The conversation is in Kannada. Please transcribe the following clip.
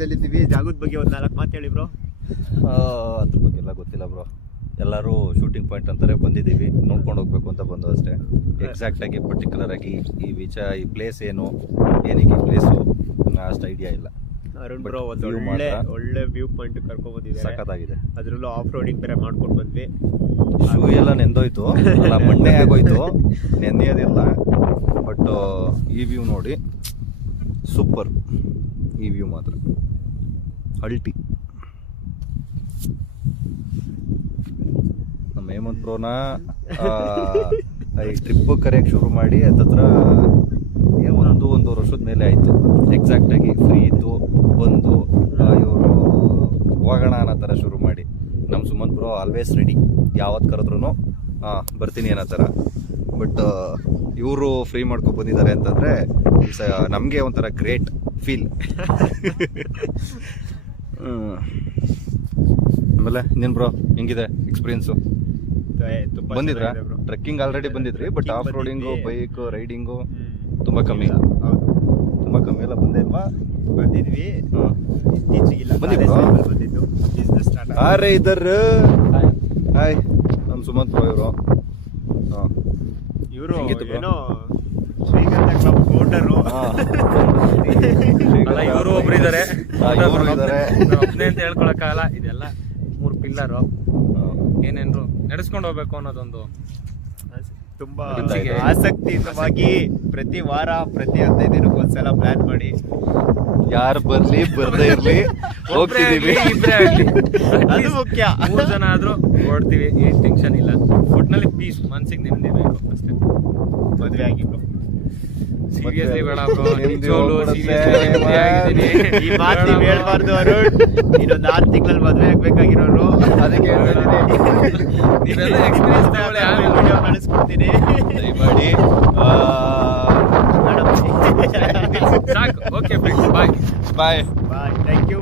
ಜಾಗದಲ್ಲಿದ್ದೀವಿ. ಜಾಗದ ಬಗ್ಗೆ ಒಂದು 4 ಮಾತು ಹೇಳಿ ಬ್ರೋ. ಅದ್ರ ಬಗ್ಗೆ ಎಲ್ಲ ಗೊತ್ತಿಲ್ಲ ಬ್ರೋ. ಎಲ್ಲರೂ ಶೂಟಿಂಗ್ ಪಾಯಿಂಟ್ ಅಂತಾರೆ, ಬಂದಿದ್ದೀವಿ, ನೋಡ್ಕೊಂಡು ಹೋಗ್ಬೇಕು ಅಂತ ಬಂದು ಅಷ್ಟೇ. ಎಕ್ಸಾಕ್ಟ್ ಆಗಿ ಪರ್ಟಿಕ್ಯುಲರ್ ಆಗಿ ಈ ಪ್ಲೇಸ್ ಏನು, ಏನಕ್ಕೆ ಈ ಪ್ಲೇಸು ಅಷ್ಟು ಐಡಿಯಾ ಇಲ್ಲ. ಅರುಣ್ ಬ್ರೋ ಒಂದು ಒಳ್ಳೆ ವ್ಯೂ ಪಾಯಿಂಟ್ ಕರ್ಕೊಂಡ್ ಬಂದಿದ್ದಾರೆ. ಸಖತ್ತಾಗಿದೆ. ಅದ್ರಲ್ಲೂ ಆಫ್ ರೋಡಿಂಗ್ ಬೇರೆ ಮಾಡ್ಕೊಂಡು ಬಂದ್ವಿ. ಶೂ ಎಲ್ಲ ನೆಂದೋಯ್ತು, ಮಣ್ಣೆ ಆಗೋಯ್ತು, ನೆನೆಯೋದಿಲ್ಲ. ಬಟ್ ಈ ವ್ಯೂ ನೋಡಿ, ಸೂಪರ್. ಈ ವ್ಯೂ ಮಾತ್ರ ಅಲ್ಟಿ. ನಮ್ಮ ಹೇಮಂತ್ ಬ್ರೋನ ಈ ಟ್ರಿಪ್ ಕರೆಯಕ್ಕೆ ಶುರು ಮಾಡಿ ಹತ್ತತ್ರ ಒಂದೂವರೆ ವರ್ಷದ ಮೇಲೆ ಆಯಿತು. ಎಕ್ಸಾಕ್ಟಾಗಿ ಫ್ರೀ ಇದ್ದು ಬಂದು ಇವರು ಹೋಗೋಣ ಅನ್ನೋ ಥರ ಶುರು ಮಾಡಿ. ನಮ್ಮ ಸುಮಂತ್ ಬ್ರೋ ಆಲ್ವೇಸ್ ರೆಡಿ, ಯಾವತ್ತು ಕರೆದ್ರೂ ಬರ್ತೀನಿ ಅನ್ನೋ ಥರ. ಬಟ್ ಇವರು ಫ್ರೀ ಮಾಡ್ಕೊಂಡು ಬಂದಿದ್ದಾರೆ ಅಂತಂದರೆ ನಮಗೆ ಒಂಥರ ಗ್ರೇಟ್ ಫೀಲ್. ಆಮೇಲೆ ಇನ್ನೇನು ಬ್ರೋ, ಹೆಂಗಿದೆ ಎಕ್ಸ್ಪೀರಿಯನ್ಸು? ಬಂದಿದ್ರಾ? ಟ್ರೆಕ್ಕಿಂಗ್ ಆಲ್ರೆಡಿ ಬಂದಿದ್ರಿ, but off roading, bike riding ತುಂಬ ಕಮ್ಮಿ. ಹೌದು, ತುಂಬ ಕಮ್ಮಿ ಎಲ್ಲ ಬಂದೇ ಇಲ್ವಾ? ಬಂದಿದ್ವಿ ಇತ್ತೀಚೆಗಿಲ್ಲ. ಬಂದಿದ್ದು ಬಿಸ್ನೆಸ್ ಸ್ಟಾರ್ಟ್. ಅರೆ ಇದ್ದಾರೆ. ಹಾಯ್, ನಮ್ಮ ಸುಮಂತ್ ಬ್ರೋ ಇವರು. ಇವರು ಏನೋ ಶ್ರೀಗಂಧ ಕ್ಲಬ್ ಫೌಂಡರು. ಇವರು ಒಬ್ರು ಇದ್ದಾರೆ, ಒಬ್ಬನೇ ಅಂತ ಹೇಳ್ಕೊಳಕ್ಕಾಗಲ್ಲ. ಇದೆಲ್ಲ 3 ಪಿಲ್ಲರು ಏನೇನ್ರು ನಡೆಸ್ಕೊಂಡು ಹೋಗ್ಬೇಕು ಅನ್ನೋದೊಂದು ತುಂಬಾ ಆಸಕ್ತಿಯುತವಾಗಿ ಪ್ರತಿ ವಾರ ಪ್ರತಿ 15 ದಿನಕ್ಕೊಂದ್ಸಲ ಪ್ಲಾನ್ ಮಾಡಿ, ಯಾರು ಬರ್ಲಿ ಬರ್ದೇ ಇರ್ಲಿ ಹೋಗ್ತಿದೀವಿ. ಅದು ಮುಖ್ಯ. 3 ಜನ ಆದ್ರೂ ಓಡ್ತೀವಿ, ಏನ್ ಟೆನ್ಷನ್ ಇಲ್ಲ. ಒಟ್ನಲ್ಲಿ ಪೀಸ್, ಮನ್ಸಿಗೆ ನೆಮ್ಮದಿ ಬೇಕು ಅಷ್ಟೇ. ಮದ್ವೆ ಆಗಿದ್ದು ಸೀರಿಯಸ್ಲಿ ಬೇಡ ಬ್ರೋ, ಈ ಮಾತು ನೀವು ಹೇಳ್ಬಾರ್ದು ಅರುಣ್. ಇನ್ನೊಂದು 6 ತಿಂಗಳಲ್ಲಿ ಮದ್ವೆ ಆಗ್ಬೇಕಾಗಿರೋರು. ಅದಕ್ಕೆ ನೀವೆಲ್ಲ ಎಕ್ಸ್ಪೀರಿಯನ್ಸ್ ತಗೊಳ್ಳಿ, ಆಮೇಲೆ ವಿಡಿಯೋ ಕಳಿಸ್ಕೊಡ್ತೀನಿ. ದಯಮಾಡಿ ಸಾಕು. Okay friends, bye bye. Bye, thank you.